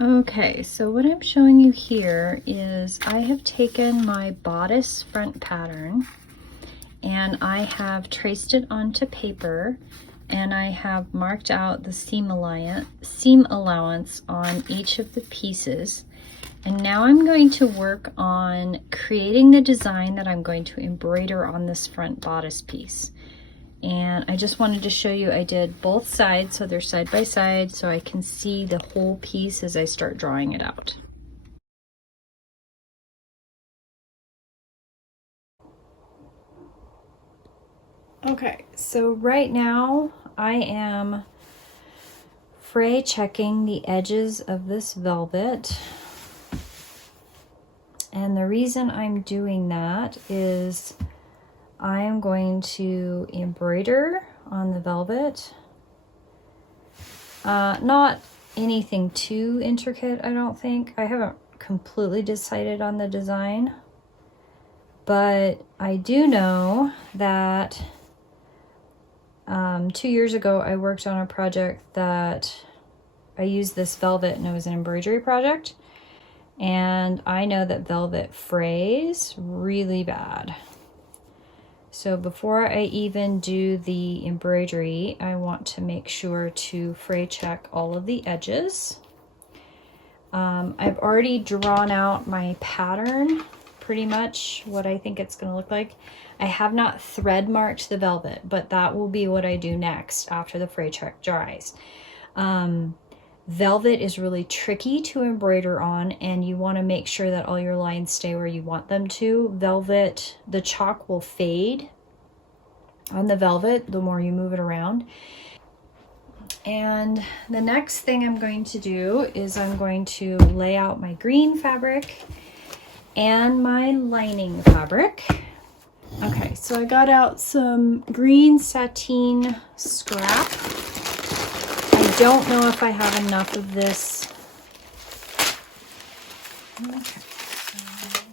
Okay, so what I'm showing you here is I have taken my bodice front pattern and I have traced it onto paper, and I have marked out the seam allowance on each of the pieces. And now I'm going to work on creating the design that I'm going to embroider on this front bodice piece. And I just wanted to show you I did both sides, so they're side by side, so I can see the whole piece as I start drawing it out. Okay, so right now I am fray checking the edges of this velvet. And the reason I'm doing that is I am going to embroider on the velvet. Not anything too intricate, I don't think. I haven't completely decided on the design, but I do know that 2 years ago I worked on a project that I used this velvet, and it was an embroidery project, and I know that velvet frays really bad. So before I even do the embroidery, I want to make sure to fray check all of the edges. I've already drawn out my pattern, pretty much what I think it's going to look like. I have not thread marked the velvet, but that will be what I do next after the fray check dries. Velvet is really tricky to embroider on, and you want to make sure that all your lines stay where you want them to. Velvet, the chalk will fade on the velvet the more you move it around. And the next thing I'm going to do is I'm going to lay out my green fabric and my lining fabric. Okay, so I got out some green sateen scrap. I don't know if I have enough of this. Okay, so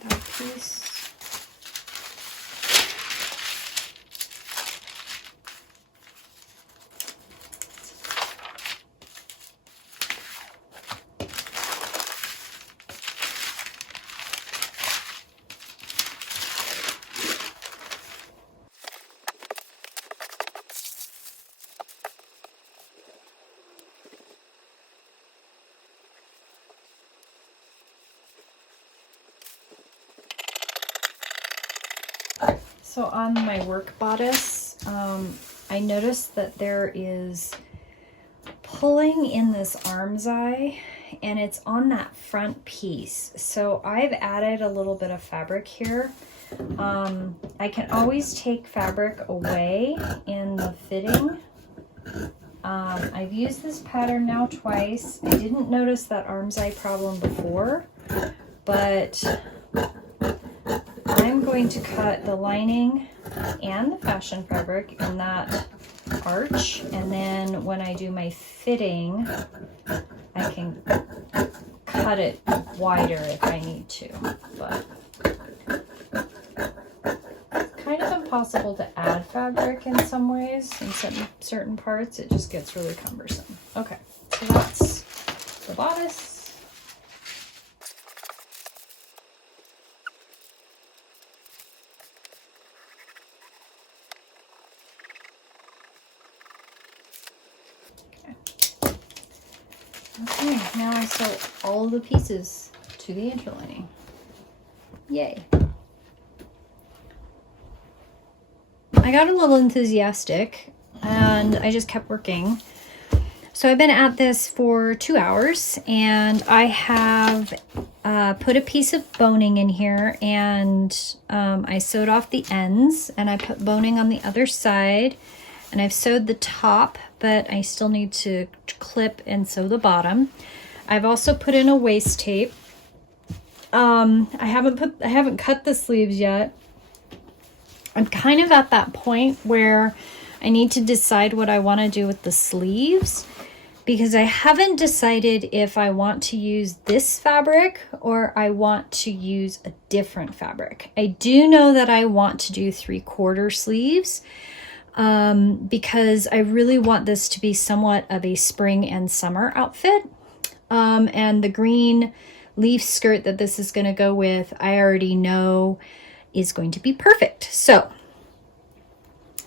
that piece. So on my work bodice, I noticed that there is pulling in this arm's eye, and it's on that front piece. So I've added a little bit of fabric here. I can always take fabric away in the fitting. I've used this pattern now twice. I didn't notice that arm's eye problem before, but I'm going to cut the lining and the fashion fabric in that arch, and then when I do my fitting, I can cut it wider if I need to, but it's kind of impossible to add fabric in some ways. In certain parts, it just gets really cumbersome. Okay, so that's the bodice. Okay, now I sew all the pieces to the interlining. Yay. I got a little enthusiastic and I just kept working. So I've been at this for 2 hours, and I have put a piece of boning in here, and I sewed off the ends, and I put boning on the other side, and I've sewed the top, but I still need to clip and sew the bottom. I've also put in a waist tape. I haven't cut the sleeves yet. I'm kind of at that point where I need to decide what I want to do with the sleeves, because I haven't decided if I want to use this fabric or I want to use a different fabric. I do know that I want to do 3/4 sleeves because I really want this to be somewhat of a spring and summer outfit. And the green leaf skirt that this is going to go with, I already know is going to be perfect. So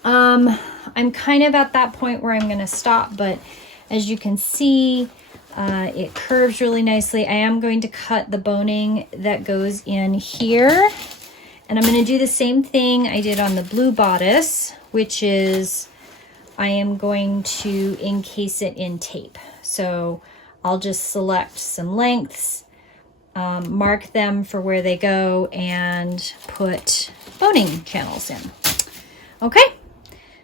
I'm kind of at that point where I'm going to stop, but as you can see, it curves really nicely. I am going to cut the boning that goes in here, and I'm going to do the same thing I did on the blue bodice, which is I am going to encase it in tape. So I'll just select some lengths, mark them for where they go, and put boning channels in. Okay,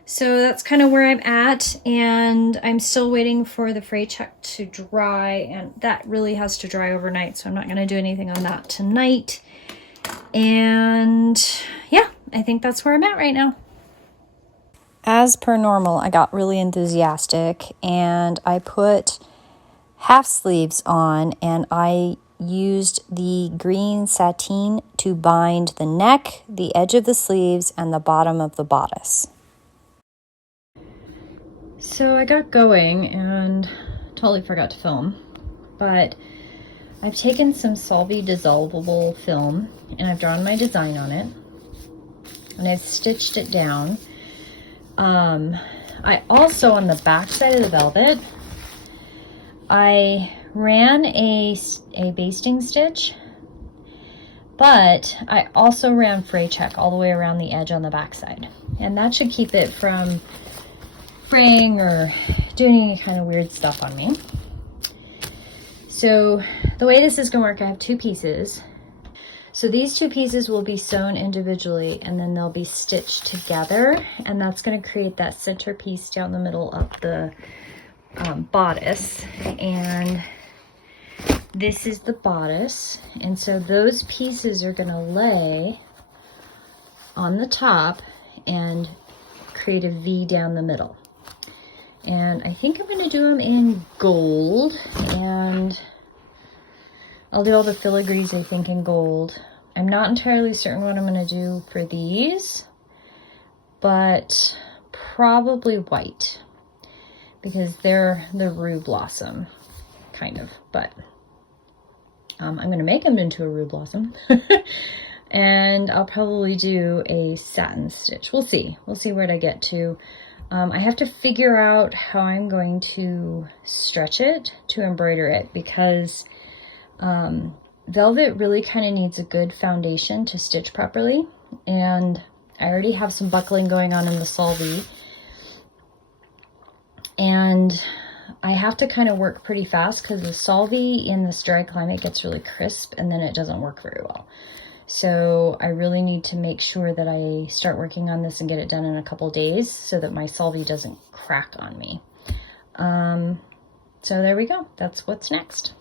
so that's kind of where I'm at, and I'm still waiting for the fray check to dry, and that really has to dry overnight, so I'm not going to do anything on that tonight. And yeah, I think that's where I'm at right now. As per normal, I got really enthusiastic and I put half sleeves on, and I used the green sateen to bind the neck, the edge of the sleeves, and the bottom of the bodice. So I got going and totally forgot to film, but I've taken some Solvay dissolvable film and I've drawn my design on it and I've stitched it down. I also, on the back side of the velvet, I ran a basting stitch, but I also ran fray check all the way around the edge on the back side, and that should keep it from fraying or doing any kind of weird stuff on me. So the way this is going to work, I have two pieces. So these two pieces will be sewn individually and then they'll be stitched together, and that's going to create that centerpiece down the middle of the bodice. And this is the bodice, and so those pieces are going to lay on the top and create a V down the middle. And I think I'm going to do them in gold, and I'll do all the filigrees, I think, in gold. I'm not entirely certain what I'm going to do for these, but probably white, because they're the rue blossom, kind of. But I'm going to make them into a rue blossom, and I'll probably do a satin stitch. We'll see. We'll see where I get to. I have to figure out how I'm going to stretch it to embroider it, because velvet really kind of needs a good foundation to stitch properly, and I already have some buckling going on in the Solvay, and I have to kind of work pretty fast because the Solvay in this dry climate gets really crisp and then it doesn't work very well. So I really need to make sure that I start working on this and get it done in a couple days so that my Solvay doesn't crack on me. So there we go. That's what's next.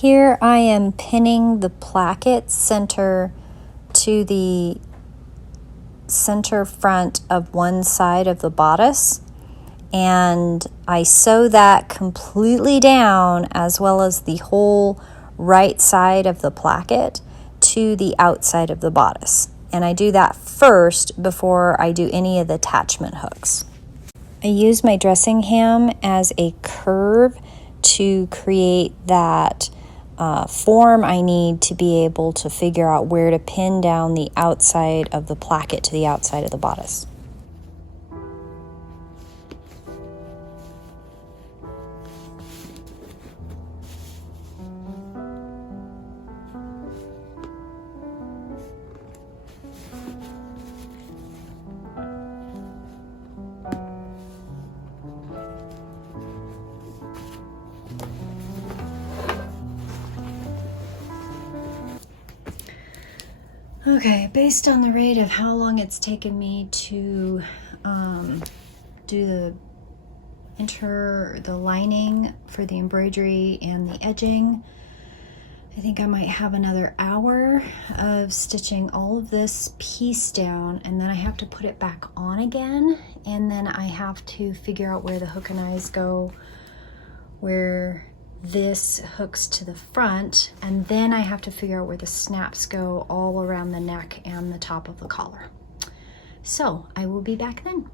Here I am pinning the placket center to the center front of one side of the bodice, and I sew that completely down, as well as the whole right side of the placket to the outside of the bodice. And I do that first before I do any of the attachment hooks. I use my dressing ham as a curve to create that form I need to be able to figure out where to pin down the outside of the placket to the outside of the bodice. Okay, based on the rate of how long it's taken me to do the lining for the embroidery and the edging, I think I might have another hour of stitching all of this piece down, and then I have to put it back on again, and then I have to figure out where the hook and eyes go, where this hooks to the front, and then I have to figure out where the snaps go all around the neck and the top of the collar. So I will be back then.